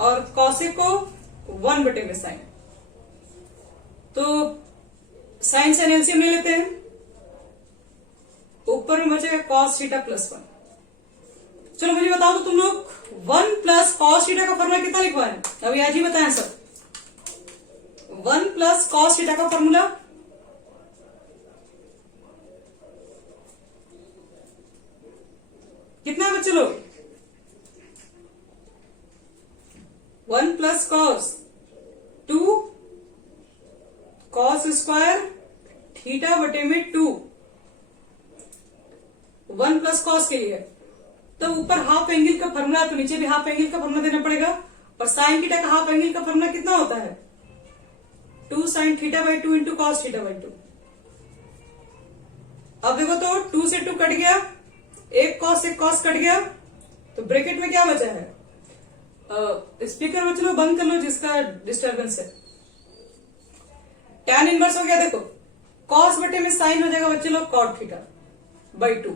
और कॉसेक को 1 बटे में साइन। तो साइन से एलसीएम ले लेते हैं, ऊपर में बचेगा कॉस थीटा प्लस 1। चलो मुझे बताओ तो तुम लोग 1 प्लस कॉस थीटा का फॉर्मूला कितना लिखवा है, अभी आज ही बताएं सब। 1 प्लस कॉस थीटा का फॉर्मूला कितना है बच्चे लोग, 1 plus cos 2 cos square theta बटे में 2, 1 प्लस कॉस के लिए। तो ऊपर हाफ एंगल का फॉर्मूला तो नीचे भी हाफ एंगल का फॉर्मूला देना पड़ेगा। और साइन थीटा का हाफ एंगल का फॉर्मूला कितना होता है, 2 sine theta by 2 into cos theta by 2। अब देखो तो 2 से 2 कट गया, एक कॉस कट गया, तो ब्रैकेट में क्या बचा है, स्पीकर बच लो, बंद कर लो जिसका डिस्टर्बेंस है। tan इनवर्स हो गया, देखो कॉस बटे में साइन हो जाएगा बच्चे लोग कॉट थीटा बाई 2।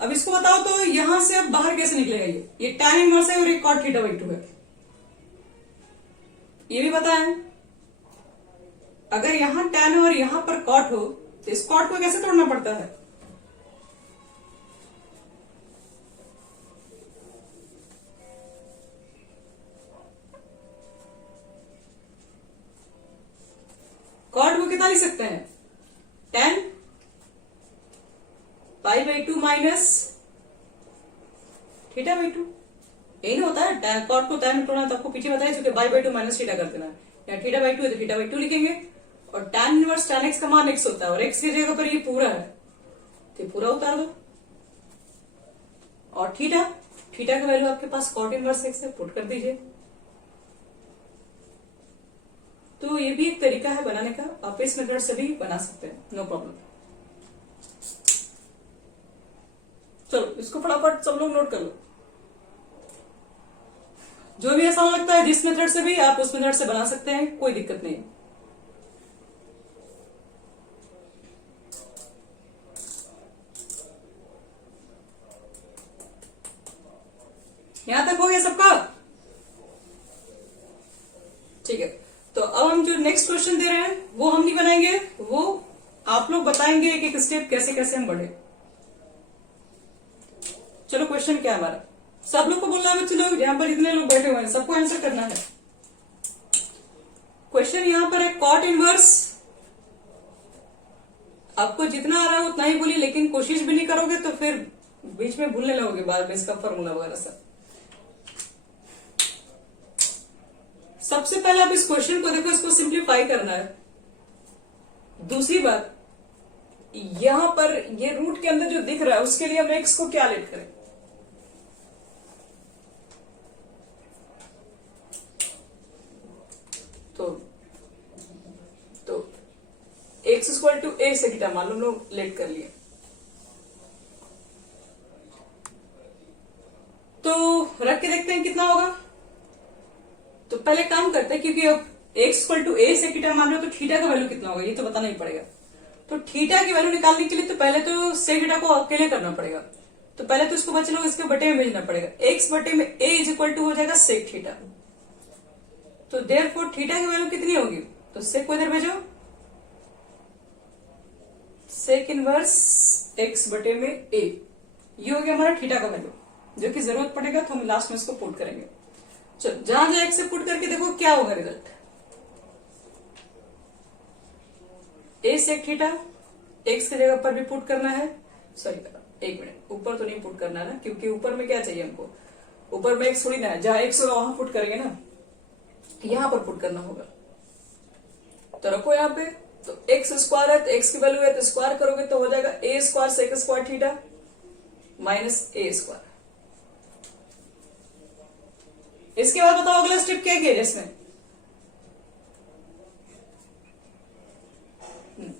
अब इसको बताओ तो यहां से अब बाहर कैसे निकलेगा, ये tan इनवर्स है और ये कॉट थीटा बाई 2 है, ये भी पता है। अगर यहां tan हो और यहां पर कॉट हो तो इस कॉट को कैसे तोड़ना पड़ता है, कॉट को कितना लिख सकते हैं, tan pi by 2 minus theta by 2। यही ना होता है, कॉट को tan में तोड़ना, तो आपको पीछे बताया चुके पाई बाई 2 माइनस थीटा कर देना। या थीटा बाई 2 है तो थीटा बाई 2 लिखेंगे, और tan इनवर्स tan x का मान x होता है, और x की जगह पर ये पूरा है तो पूरा उतार दो। और थीटा का वैल्यू आपके पास कॉट इनवर्स x है, पुट कर दीजिए। तो ये भी एक तरीका है बनाने का, आप इस मेथड से भी बना सकते हैं, नो प्रॉब्लम। चलो इसको फटाफट सब लोग नोट कर लो, जो भी आसान लगता है जिस मेथड से भी आप उस मेथड से बना सकते हैं, कोई दिक्कत नहीं। यहां तक हो गया सबका, ठीक है। तो अब हम जो नेक्स्ट क्वेश्चन दे रहे हैं वो हम नहीं बनाएंगे, वो आप लोग बताएंगे एक एक स्टेप कैसे कैसे हम बढ़े। चलो क्वेश्चन क्या है हमारा, सब लोग को बोलना है बच्चे लोग, यहां पर जितने लोग बैठे हुए हैं सबको आंसर करना है। क्वेश्चन यहां पर है कॉट इनवर्स, आपको जितना आ रहा है उतना ही बोलिए, लेकिन कोशिश भी नहीं करोगे तो फिर बीच में भूलने लगोगे बाद में इसका फॉर्मूला वगैरह सब। सबसे पहले आप इस क्वेश्चन को देखो, इसको सिंप्लीफाई करना है। दूसरी बात, यहां पर ये रूट के अंदर जो दिख रहा है उसके लिए हम एक्स को क्या लेट करें, तो एक्स इक्वल टू ए से थीटा मान लो हम लोग लेट कर लिए। तो रख के देखते हैं कितना होगा। तो पहले काम करते हैं, क्योंकि अब एक्स इक्वल टू ए से थीटा मान रहे हो तो थीटा का वैल्यू कितना होगा ये तो बताना ही पड़ेगा। तो थीटा की वैल्यू निकालने के लिए तो पहले तो सेक थीटा को अकेले करना पड़ेगा, तो पहले तो इसको बच्चे लोग इसके बटे में भेजना पड़ेगा। एक्स बटे में ए इज इक्वल टू हो जाएगा सेक थीटा। तो देयरफॉर थीटा की वैल्यू कितनी होगी, तो सेक को इधर भेजो, सेक इनवर्स एक्स बटे में ए, ये हो गया हमारा थीटा का वैल्यू, जो कि जरूरत पड़ेगा तो हम लास्ट में इसको पुट करेंगे। चलो जहां जहां एक्स से पुट करके देखो क्या होगा रिजल्ट, ए सेक थीटा एक्स की जगह पर भी पुट करना है, सॉरी एक मिनट, ऊपर तो नहीं पुट करना है ना, क्योंकि ऊपर में क्या चाहिए हमको, ऊपर में एक्स थोड़ी ना है, जहां एक्स होगा वहां पुट करेंगे ना, यहां पर पुट करना होगा। तो रखो यहाँ पे, तो एक्स स्क्वायर है तो एक्स की वैल्यू है तो स्क्वायर करोगे तो हो जाएगा A square sec square theta minus A square. इसके बाद बताओ अगला स्टेप क्या किया इसमें,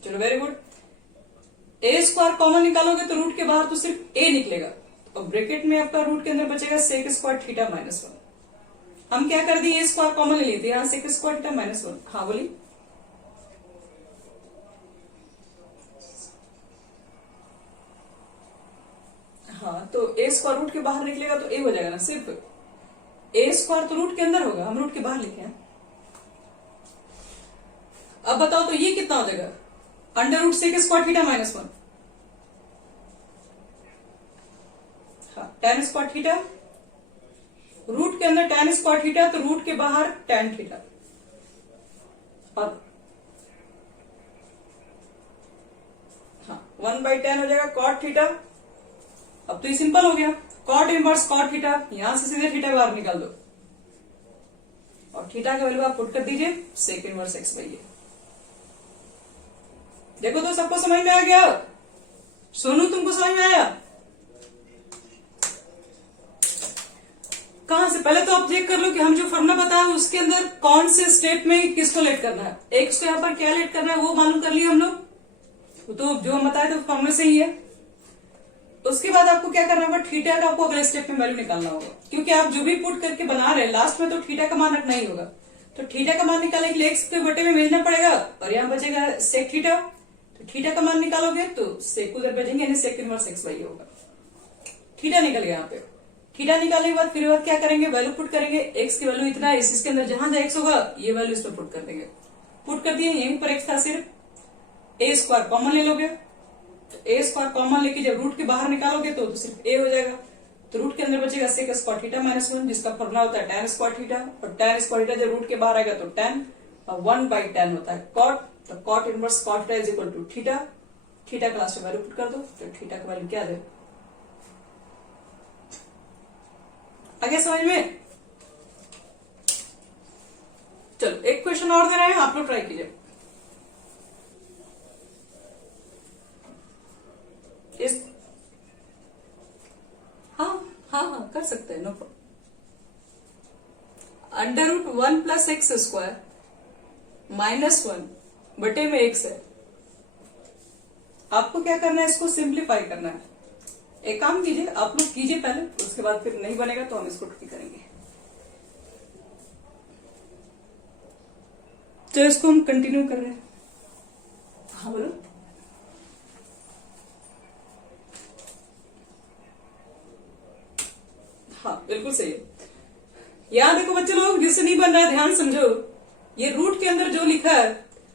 चलो very good. A square common निकालोगे तो रूट के बाहर तो सिर्फ ए निकलेगा, और ब्रैकेट में आपका रूट के अंदर बचेगा सेक स्क्वायर थीटा माइनस 1। हम क्या कर दिए, स्क्वायर कॉमन ले लिए थे, यहाँ सेक स्क्वायर थीटा माइनस 1। हाँ बोलिए। हाँ तो ए स्क्वायर रूट के बाहर निकलेगा तो ए हो जाएगा ना, सिर्फ ए स्क्वायर तो रूट के अंदर होगा, हम रूट के बाहर लिखे हैं। अब बताओ तो ये कितना हो जाएगा, under root sec square theta minus 1। हाँ tan स्क्वायर थीटा, रूट के अंदर tan स्क्वायर थीटा तो रूट के बाहर tan थीटा, और हाँ 1/tan हो जाएगा कॉट थीटा। अब तो ये सिंपल हो गया, कॉट इनवर्स कॉट थीटा, यहां से सीधे थीटा बाहर निकाल दो और थीटा का वैल्यू आप पुट कर दीजिए सेक इनवर्स एक्स बाई ए। देखो तो सबको समझ में आ गया? सोनू तुमको समझ में आया? कहां से, पहले तो आप चेक कर लो कि हम जो फॉर्मूला बताया उसके अंदर कौन से स्टेप में किसको लेट करना है, एक्स को यहाँ पर क्या लेट करना है वो मालूम कर लिया हम लोग, तो जो हम बताए थे फॉर्मूले से ही है। उसके बाद आपको क्या करना होगा, थीटा का आपको अगले स्टेप में वैल्यू निकालना होगा, क्योंकि आप जो भी पुट करके बना रहे हैं लास्ट में तो थीटा का मान रखना ही होगा। तो थीटा का मान निकालने के लिए एक्स के बटे में भेजना पड़ेगा और यहाँ बचेगा सेक थीटा, तो थीटा का मान निकालोगे तो सेक उधर भेजेंगे यानी सेक इनवर्स एक्स वाई होगा। थीटा निकल गया यहाँ पे। थीटा निकालने के बाद फिर बाद क्या करेंगे, वैल्यू पुट करेंगे, एक्स की वैल्यू इतना है, इसके अंदर जहां जहां एक्स होगा ये वैल्यू इस पर पुट कर देंगे। पुट कर दिए, यहीं पर एक्स था सिर्फ, ए स्क्वायर कॉमन ले लोगे, तो ए स्क्वायर कॉमन लेके जब रूट के बाहर निकालोगे तो सिर्फ ए हो जाएगा, तो रूट के अंदर बचेगा सेक स्क्वायर थीटा माइनस 1 जिसका फॉर्मूला होता है tan स्क्वायर थीटा, और tan स्क्वायर थीटा जब रूट के बाहर आएगा तो tan, और 1/tan होता है कॉट, तो cot inverse cot theta is equal to theta. Theta class में वैल्यू पुट कर दो, तो थीटा का वैल्यू क्या दे, आगे समझ में? चलो एक क्वेश्चन और दे रहे हैं, आप लोग ट्राई कीजिए। इस हाँ कर सकते हैं, no problem. Under root 1 plus x square minus 1 बटे में एक्स है। आपको क्या करना है, इसको सिंप्लीफाई करना है। एक काम कीजिए, आप लोग कीजिए पहले, उसके बाद फिर नहीं बनेगा तो हम इसको ठीक करेंगे। तो इसको हम कंटिन्यू कर रहे हैं। हाँ बोलो। हाँ बिल्कुल सही है। यहाँ देखो बच्चे लोग, जिससे नहीं बन रहा है ध्यान समझो, ये रूट के अंदर जो लिखा है,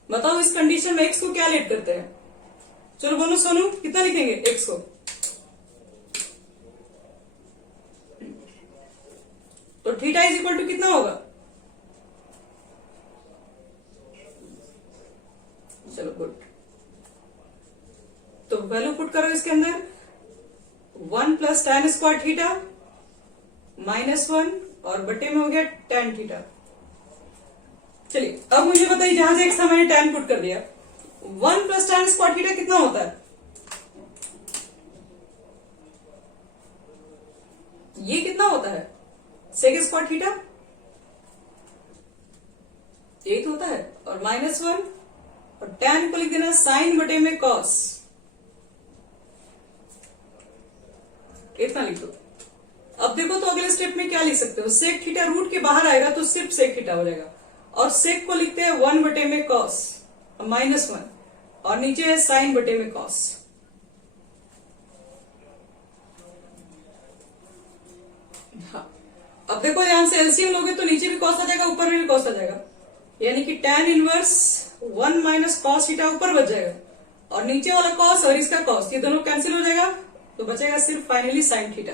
बताओ इस कंडीशन में एक्स को क्या लेट करते हैं। चलो बोलो सोनू, कितना लिखेंगे एक्स को, तो थीटा इज इक्वल टू कितना होगा, चलो गुड, तो वैल्यू पुट करो इसके अंदर, 1 plus tan square theta minus 1 और बटे में हो गया tan थीटा। चलिए अब मुझे बताइए, जहां से एक्स था मैंने tan पुट कर दिया, 1 प्लस tan स्क्वायर थीटा कितना होता है, ये कितना होता है, सेक स्क्वायर थीटा, ये तो होता है, और माइनस 1 और tan को लिख देना साइन बटे में कॉस, इतना लिख दो। अब देखो तो अगले स्टेप में क्या लिख सकते हो, सेक थीटा रूट के बाहर आएगा तो सिर्फ सेक थीटा हो जाएगा, और सेक को लिखते हैं 1 बटे में कॉस माइनस 1, और नीचे है साइन बटे में कॉस। हाँ अब देखो ध्यान से, एलसीएम लोगे तो नीचे भी कॉस आ जाएगा, ऊपर में भी कॉस आ जाएगा, यानी कि tan inverse 1 minus cos theta ऊपर बच जाएगा, और नीचे वाला कॉस और इसका कॉस ये दोनों कैंसिल हो जाएगा, तो बचेगा सिर्फ फाइनली साइन थीटा,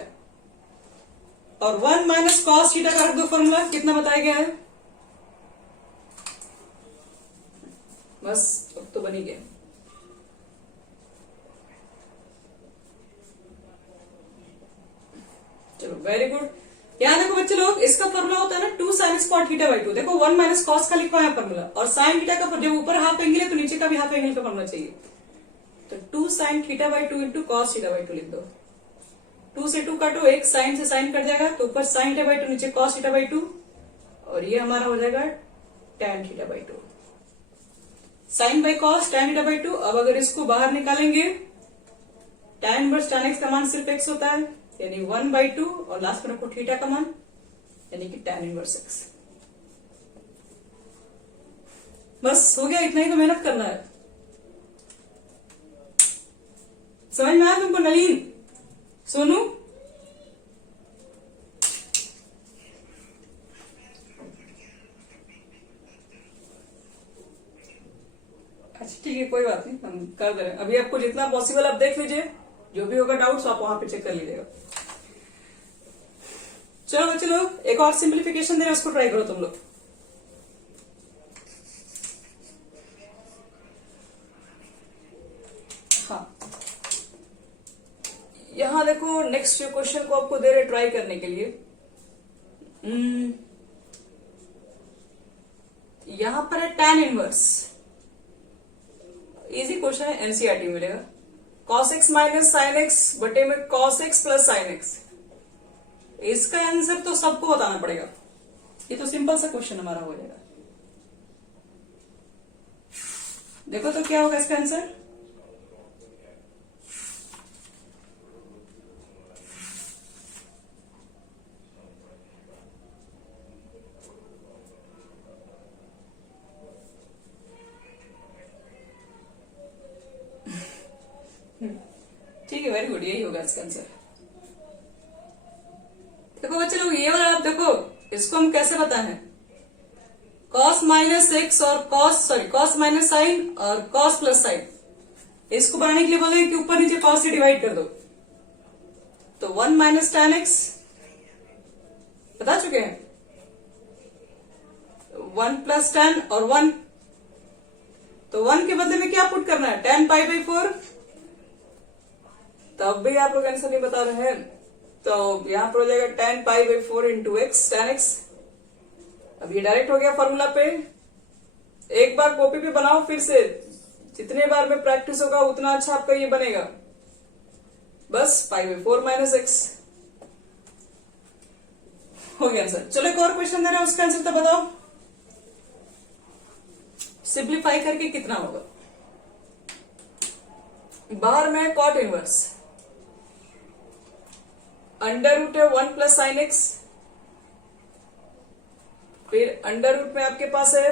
और 1 माइनस कॉस थीटा का रख दो फॉर्मूला, कितना बताया गया है, बस अब तो बन ही गया। चलो वेरी गुड। यहाँ देखो बच्चे लोग, इसका फॉर्मूला होता है ना 2 साइन स्क्वायर थीटा बाई 2, देखो 1 माइनस कॉस का लिखा है फॉर्मूला, और साइन थीटा का जब ऊपर हाफ एंगल है तो नीचे का भी हाफ एंगल का फॉर्मूला चाहिए, तो 2 sine theta by 2 into cos theta by 2 लिख दो। 2 से 2 काटो, एक साइन से साइन कट जाएगा, तो ऊपर साइन थीटा बाई 2 नीचे कॉस थीटा बाई 2, और ये हमारा हो जाएगा tan theta by 2, sine by cos tan theta by 2। अब अगर इसको बाहर निकालेंगे, tan इनवर्स tan x का मान सिर्फ x होता है, यानी 1/2 और लास्ट में रखो थीटा का मान यानी कि tan इनवर्स x। बस हो गया, इतना ही तो मेहनत करना है। समझ में आया तुमको नलीन, सोनू? अच्छा ठीक है, कोई बात नहीं, हम कर दे रहे हैं। अभी आपको जितना पॉसिबल आप देख लीजिए, जो भी होगा डाउट्स आप वहां पे चेक कर लीजिएगा। चलो बच्चे लोग, एक और सिंप्लीफिकेशन दे रहे हैं, उसको ट्राई करो तुम लोग। हाँ, यहां देखो नेक्स्ट क्वेश्चन को आपको दे रहे ट्राई करने के लिए। यहां पर है tan इनवर्स, इजी क्वेश्चन है, एनसीईआरटी मिलेगा। cos x minus sine x बटे में cos x plus sine x, इसका आंसर तो सबको बताना पड़ेगा। ये तो सिंपल सा क्वेश्चन हमारा हो जाएगा। देखो तो क्या होगा इसका आंसर। ठीक है, वेरी गुड, यही होगा इसका आंसर। देखो बच्चे लोग, ये वाला आप देखो, इसको हम कैसे बताएं, cos माइनस एक्स और cos माइनस साइन और cos प्लस साइन, इसको बनाने के लिए बोले कि ऊपर नीचे cos से डिवाइड कर दो, तो 1 माइनस tan एक्स बता चुके हैं, 1 प्लस tan और 1, तो 1 के बदले में क्या पुट करना है, tan पाई बाई 4। तब भी आप लोग आंसर नहीं बता रहे हैं, तो यहां पर हो जाएगा tan pi by 4 into x, tan x. अब ये डायरेक्ट हो गया फॉर्मूला पे, एक बार कॉपी पे बनाओ फिर से, जितने बार में प्रैक्टिस होगा उतना अच्छा आपका ये बनेगा। बस पाई बाई 4 माइनस एक्स हो गया आंसर। चलो एक और क्वेश्चन दे रहा है, उसका आंसर तो बताओ, सिंप्लीफाई करके कितना होगा। बाहर में कॉट इनवर्स, अंडर रूट है 1 प्लस साइन एक्स, फिर अंडर रूट में आपके पास है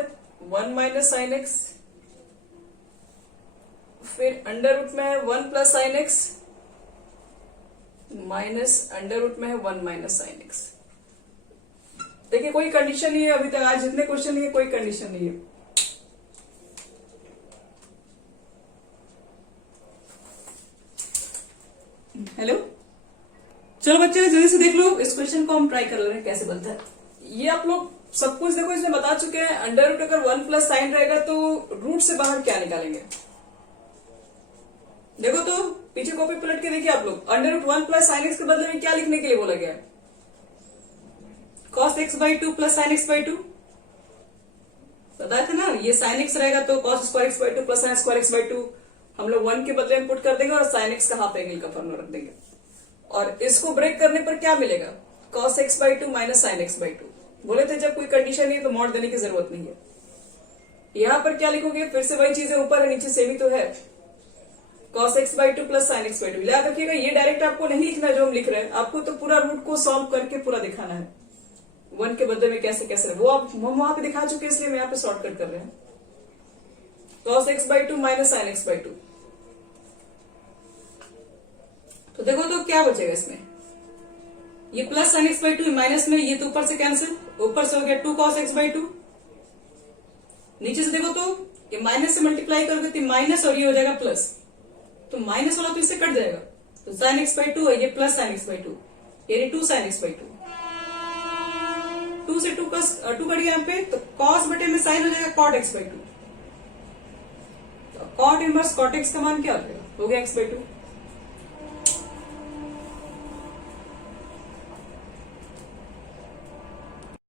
1 माइनस साइन एक्स, फिर अंडर रूट में है 1 plus sine x minus under root में है 1 माइनस साइन एक्स। देखिए कोई कंडीशन नहीं है, अभी तक आज जितने क्वेश्चन नहीं है कोई कंडीशन नहीं है। हेलो, चलो बच्चे जल्दी से देख लो, इस क्वेश्चन को हम ट्राई कर ले रहे हैं कैसे बनता है। ये आप लोग सब कुछ देखो, इसमें बता चुके हैं। अंडर रूट अगर 1 प्लस साइन रहेगा तो रूट से बाहर क्या निकालेंगे, देखो तो पीछे कॉपी पलट के देखिए आप लोग। Under root 1 plus sine x के बदले में क्या लिखने के लिए बोला गया, cos x by 2 plus sine x by 2। बताया था ना, ये साइन एक्स रहेगा तो cos square x by 2 plus sine square x by 2 हम लोग 1 के बदले में पुट कर देंगे और साइन एक्स का हाफ एंगल का फॉर्मूला रख देंगे। और इसको ब्रेक करने पर क्या मिलेगा, cos x by 2 minus sine x by 2। बोले थे जब कोई कंडीशन नहीं है तो मॉड देने की जरूरत नहीं है। यहां पर क्या लिखोगे, फिर से वही चीजें ऊपर है नीचे सेम ही तो है, cos x by 2 plus sine x by 2। याद रखिएगा ये डायरेक्ट आपको नहीं लिखना जो हम लिख रहे हैं, आपको तो पूरा रूट को सॉल्व करके पूरा दिखाना है, 1 के बदले में कैसे कैसे, वो आप हम वहां पे दिखा चुके हैं इसलिए मैं यहाँ पे शॉर्टकट कर रहे हैं। cos x by 2 minus sine x by 2, तो देखो तो क्या बचेगा इसमें, ये plus sine x by 2 minus में, ये तो ऊपर से कैंसिल, ऊपर से हो गया 2 cos x बाई 2। नीचे से देखो तो ये माइनस से मल्टीप्लाई करोगे तो माइनस और ये हो जाएगा प्लस, तो माइनस वाला तो इससे कट जाएगा, तो साइन एक्स बाई 2 है, ये प्लस साइन एक्स बाई 2, यानी 2 साइन एक्स बाई 2। 2 से 2 कट गया यहाँ पे, तो cos बटे में साइन हो जाएगा cot x बाई 2। तो cot इनवर्स cot x का मान क्या हो जाएगा, हो गया x बाई 2।